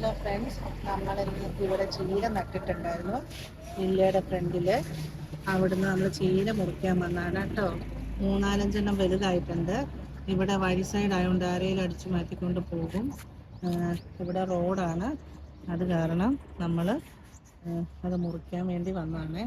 Hello friends, നമ്മളിന്ന് ഇവിടെ ചീര നട്ടിട്ടുണ്ടായിരുന്നു വില്ലയുടെ ഫ്രണ്ടിൽ. അവിടുന്ന് നമ്മൾ ചീര മുറിക്കാൻ വന്നതാണ് കേട്ടോ. 3-4 വലുതായിട്ടുണ്ട്. ഇവിടെ വഴി സൈഡ് ആയതുകൊണ്ട് ആരെയും അടിച്ചു മാറ്റിക്കൊണ്ട് പോകും. ഇവിടെ റോഡാണ്, അത് കാരണം നമ്മൾ അത് മുറിക്കാൻ വേണ്ടി വന്നതാണ്.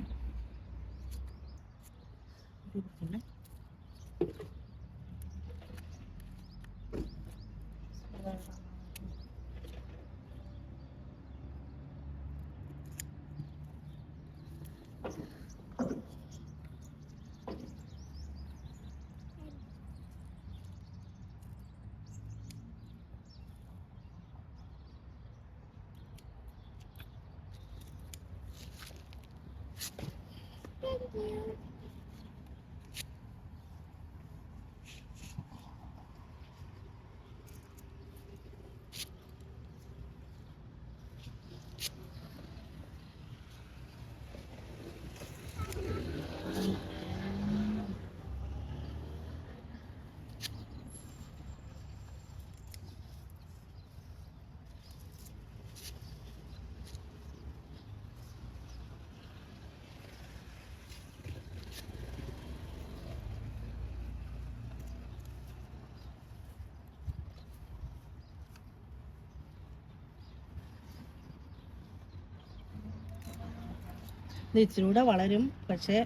ഇത് ഇച്ചിരി കൂടെ വളരും, പക്ഷെ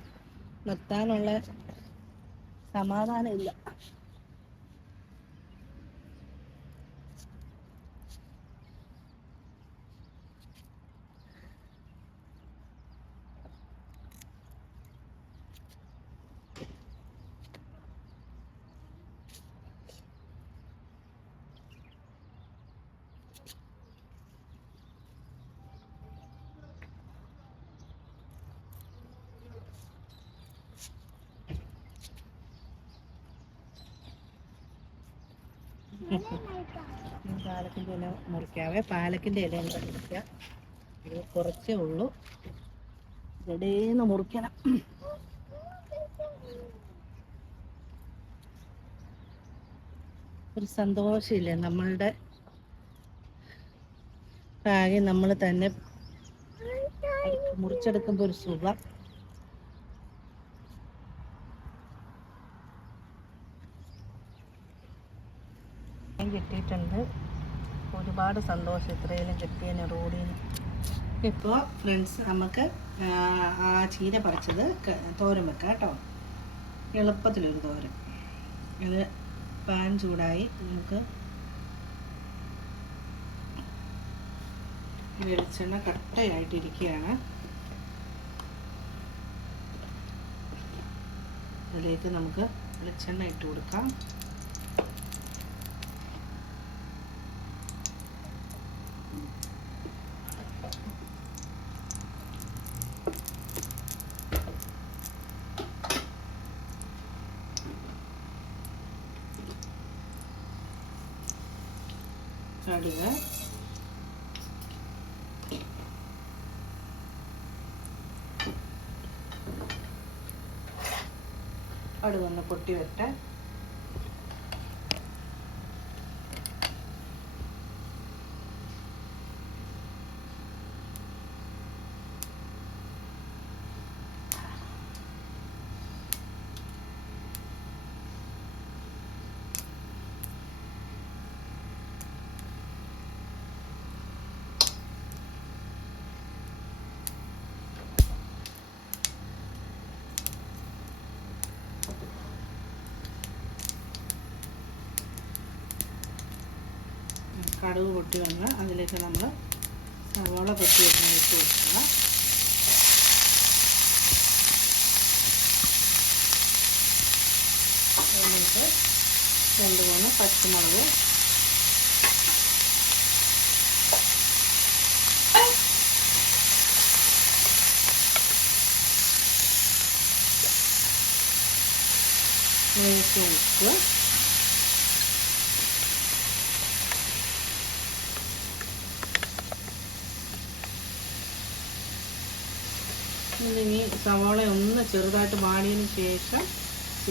നിർത്താനുള്ള സമാധാനം ഇല്ല. പാലക്കിൻ്റെ ഇല മുറിക്കാവേ. പാലക്കിൻ്റെ ഇല മുറിക്കാം. ഇത് കുറച്ചേ ഉള്ളൂ, ഇടേന്ന് മുറിക്കണം. ഒരു സന്തോഷമില്ലേ നമ്മളുടെ കാര്യം നമ്മൾ തന്നെ മുറിച്ചെടുക്കുമ്പോൾ ഒരു സുഖം. കിട്ടിയിട്ടുണ്ട്, ഒരുപാട് സന്തോഷം ഇത്രയും കിട്ടിയതിന് റോഡിൽ നിന്ന്. ഇപ്പോൾ ഫ്രണ്ട്സ്, നമുക്ക് ആ ചീര പറിച്ചത് തോരൻ വെക്കാം കേട്ടോ. എളുപ്പത്തിലൊരു തോരൻ. ഇത് പാൻ ചൂടായി, നമുക്ക് വെളിച്ചെണ്ണ കട്ടയായിട്ടിരിക്കുകയാണ്. അതിലേക്ക് നമുക്ക് വെളിച്ചെണ്ണ ഇട്ട് കൊടുക്കാം. കടുക്, കടുകൊന്ന് പൊട്ടി വരട്ടെ. കടുക് പൊട്ടി വന്ന് അതിലേക്ക് നമ്മൾ സവാള പൊട്ടി വെച്ച് ഇട്ട് കൊടുക്കുക. അതിലേക്ക് 2-3 പച്ചമുളക്, ഉപ്പ്, ഇനി സവാള ഒന്ന് ചെറുതായിട്ട് വാടിയതിന് ശേഷം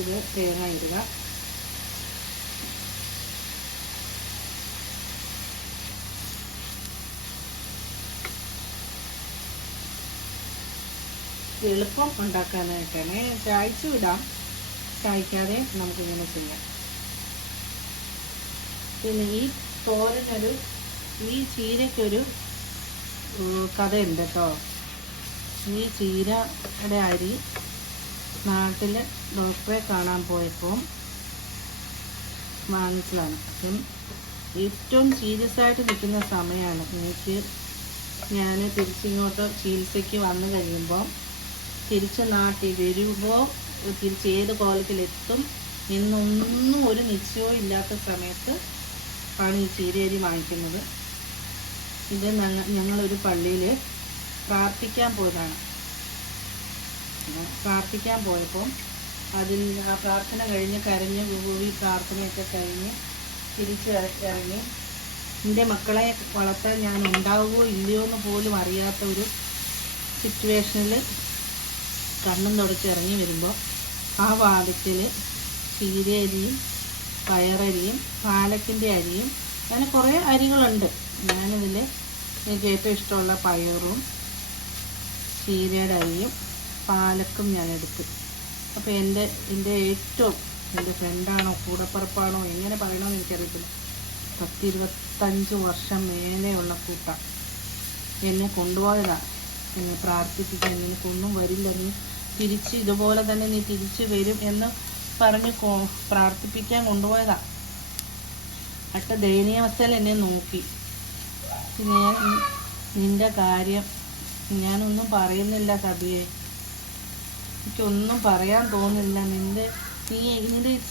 ഇത് തേങ്ങ ഇടുക. എളുപ്പം ഉണ്ടാക്കാനായിട്ടാണ്. ചായച്ചു വിടാം, ചായക്കാതെ നമുക്കിങ്ങനെ ചെയ്യാം. പിന്നെ ഈ തോരനൊരു ഈ ചീരയ്ക്കൊരു കഥയുണ്ട് കേട്ടോ. ഈ ചീരയുടെ അരി നാട്ടിൽ ഡോക്ടറെ കാണാൻ പോയപ്പോൾ വാങ്ങിച്ചതാണ്. അപ്പം ഏറ്റവും സീരിയസ് ആയിട്ട് നിൽക്കുന്ന സമയമാണ് എനിക്ക്. ഞാൻ തിരിച്ചിങ്ങോട്ട് ചികിത്സയ്ക്ക് വന്നു കഴിയുമ്പോൾ തിരിച്ച് നാട്ടിൽ വരുമ്പോൾ തിരിച്ച് ഏത് കോലത്തിലെത്തും എന്നൊന്നും ഒരു നിശ്ചയവും ഇല്ലാത്ത സമയത്ത് ആണ് ഈ ചീരയരി വാങ്ങിക്കുന്നത്. ഇത് ഞങ്ങളൊരു പള്ളിയിൽ പ്രാർത്ഥിക്കാൻ പോയതാണ്. പ്രാർത്ഥിക്കാൻ പോയപ്പോൾ ആ പ്രാർത്ഥന കഴിഞ്ഞ് കരഞ്ഞ് കൂടി പ്രാർത്ഥനയൊക്കെ കഴിഞ്ഞ് തിരിച്ചിറങ്ങി എൻ്റെ മക്കളെ വളർത്താൻ ഞാൻ ഉണ്ടാവുകയോ ഇല്ലയോ എന്ന് പോലും അറിയാത്ത ഒരു സിറ്റുവേഷനിൽ കണ്ണും തുടച്ച് ഇറങ്ങി വരുമ്പോൾ ആ വാതിക്കൽ ചീരയരിയും പയറരിയും പാലക്കിൻ്റെ അരിയും അങ്ങനെ കുറേ അരികളുണ്ട്. ഞാനിതിൽ എനിക്ക് ഏറ്റവും ഇഷ്ടമുള്ള പയറും ചീരയുടെ അരിയും പാലക്കും ഞാൻ എടുത്തു. അപ്പോൾ എൻ്റെ ഫ്രണ്ടാണോ കൂടപ്പുറപ്പാണോ എങ്ങനെ പറയണമെന്ന് എനിക്കറിയത്തില്ല, 10-25 വർഷം മേലെയുള്ള കൂട്ടം എന്നെ കൊണ്ടുപോയതാണ്. എന്നെ പ്രാർത്ഥിപ്പിക്കാൻ, നിനക്കൊന്നും വരില്ല, നീ തിരിച്ച് ഇതുപോലെ തന്നെ നീ തിരിച്ച് വരും എന്ന് പറഞ്ഞ് പ്രാർത്ഥിപ്പിക്കാൻ കൊണ്ടുപോയതാണ്. അട്ട ദയനീയാവസ്ഥയിൽ എന്നെ നോക്കി. ഞാൻ നിൻ്റെ കാര്യം ഞാനൊന്നും പറയുന്നില്ല കബിയെ, എനിക്കൊന്നും പറയാൻ തോന്നില്ല. നിൻ്റെ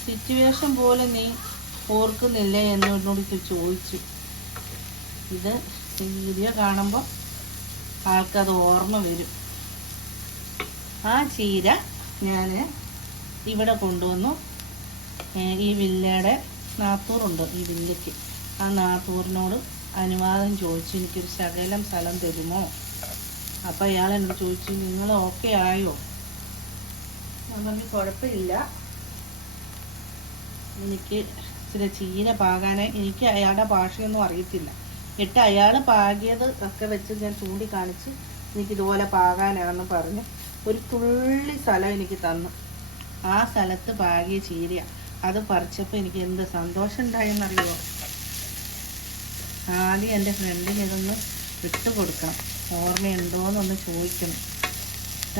സിറ്റുവേഷൻ പോലെ നീ ഓർക്കുന്നില്ലേ എന്നോട് ചോദിച്ചു. ഇത് വീഡിയോ കാണുമ്പോൾ ആൾക്കത് ഓർമ്മ വരും. ആ ചീര ഞാൻ ഇവിടെ കൊണ്ടുവന്നു. ഈ വില്ലയുടെ നാത്തൂറുണ്ട്, ഈ വില്ലയ്ക്ക്. ആ നാത്തൂറിനോട് അനുവാദം ചോദിച്ചു, എനിക്കൊരു ശകലം സ്ഥലം തരുമോ? അപ്പോൾ അയാൾ എന്നോട് ചോദിച്ചു, നിങ്ങൾ ഓക്കെ ആയോ? ഞാൻ പറഞ്ഞു കുഴപ്പമില്ല, എനിക്ക് ഇച്ചിരി ചീര പാകാനായി. എനിക്ക് അയാളുടെ ഭാഷയൊന്നും അറിയത്തില്ല. അയാൾ പാകിയത് ഒക്കെ വെച്ച് ഞാൻ ചൂണ്ടിക്കാണിച്ച് എനിക്കിതുപോലെ പാകാനാണെന്ന് പറഞ്ഞ് ഒരു തുള്ളി സ്ഥലം എനിക്ക് തന്നു. ആ സ്ഥലത്ത് പാകിയ ചീര അത് പറിച്ചപ്പോൾ എനിക്ക് എന്ത് സന്തോഷം ഉണ്ടായെന്നറിയുമോ? ആദ്യം എൻ്റെ ഫ്രണ്ടിന് ഇതൊന്ന് വിട്ടുകൊടുക്കണം, ഓർമ്മയുണ്ടോയെന്നൊന്ന് ചോദിക്കണം.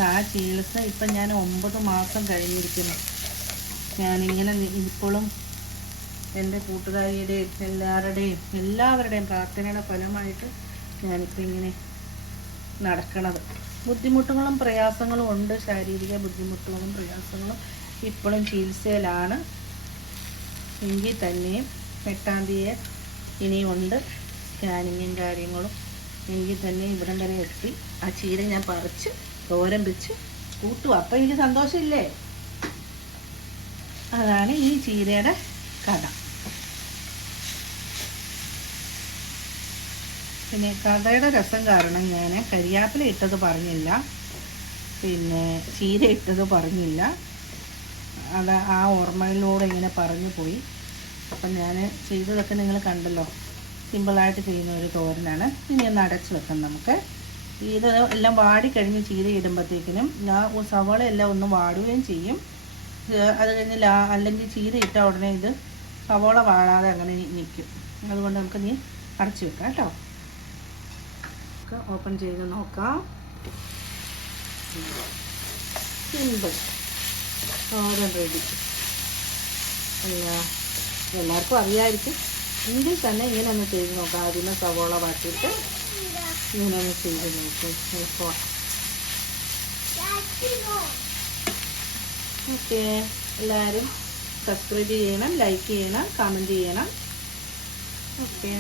ആ ചികിത്സ ഇപ്പം ഞാൻ 9 മാസം കഴിഞ്ഞിരിക്കുന്നു. ഞാനിങ്ങനെ ഇപ്പോഴും എൻ്റെ കൂട്ടുകാരിയുടെയും എല്ലാവരുടെയും പ്രാർത്ഥനയുടെ ഫലമായിട്ട് ഞാനിപ്പോൾ ഇങ്ങനെ നടക്കണത്. ബുദ്ധിമുട്ടുകളും പ്രയാസങ്ങളും ഉണ്ട്, ശാരീരിക ബുദ്ധിമുട്ടുകളും പ്രയാസങ്ങളും. ഇപ്പോഴും ചികിത്സയിലാണ്. എങ്കിൽ തന്നെയും 8-ാം തീയതി ഇനിയുണ്ട് സ്കാനിങ്ങും കാര്യങ്ങളും. എങ്കിൽ തന്നെ ഇവിടം വരെ എത്തി. ആ ചീര ഞാൻ പറിച്ച് തോരൻ വെച്ച് കൂട്ടുക. അപ്പം എനിക്ക് സന്തോഷമില്ലേ? അതാണ് ഈ ചീരയുടെ കഥ. പിന്നെ കഥയുടെ രസം കാരണം ഞാൻ കരിയാപ്പില ഇട്ടത് പറഞ്ഞില്ല, പിന്നെ ചീര ഇട്ടത് പറഞ്ഞില്ല. അത് ആ ഓർമ്മയിലൂടെ ഇങ്ങനെ പറഞ്ഞു പോയി. അപ്പം ഞാൻ ചെയ്തതൊക്കെ നിങ്ങൾ കണ്ടല്ലോ. സിമ്പിളായിട്ട് ചെയ്യുന്ന ഒരു തോരനാണ്. ഇനി ഒന്ന് അടച്ച് വെക്കാം നമുക്ക്. ഇത് എല്ലാം വാടിക്കഴിഞ്ഞ് ചീര ഇടുമ്പോഴത്തേക്കിനും സവാള എല്ലാം ഒന്ന് വാടുകയും ചെയ്യും. അത് കഴിഞ്ഞ് അല്ലെങ്കിൽ ചീര ഇട്ട ഉടനെ ഇത് സവാള വാടാതെ അങ്ങനെ നിൽക്കും. അതുകൊണ്ട് നമുക്ക് നീ അടച്ച് വെക്കാം കേട്ടോ. ഓപ്പൺ ചെയ്ത് നോക്കാം. സിമ്പിൾ തോരൻ റെഡി. എല്ലാവർക്കും അറിയാമായിരിക്കും. എങ്കിൽ തന്നെ ഇങ്ങനെ ഒന്ന് ചെയ്ത് നോക്കാം. ആദ്യമേ സവോള വാട്ടിയിട്ട് ഇങ്ങനെ ഒന്ന് ചെയ്ത് നോക്കും. ഓക്കെ, എല്ലാവരും സബ്സ്ക്രൈബ് ചെയ്യണം, ലൈക്ക് ചെയ്യണം, കമൻറ്റ് ചെയ്യണം. ഓക്കെ.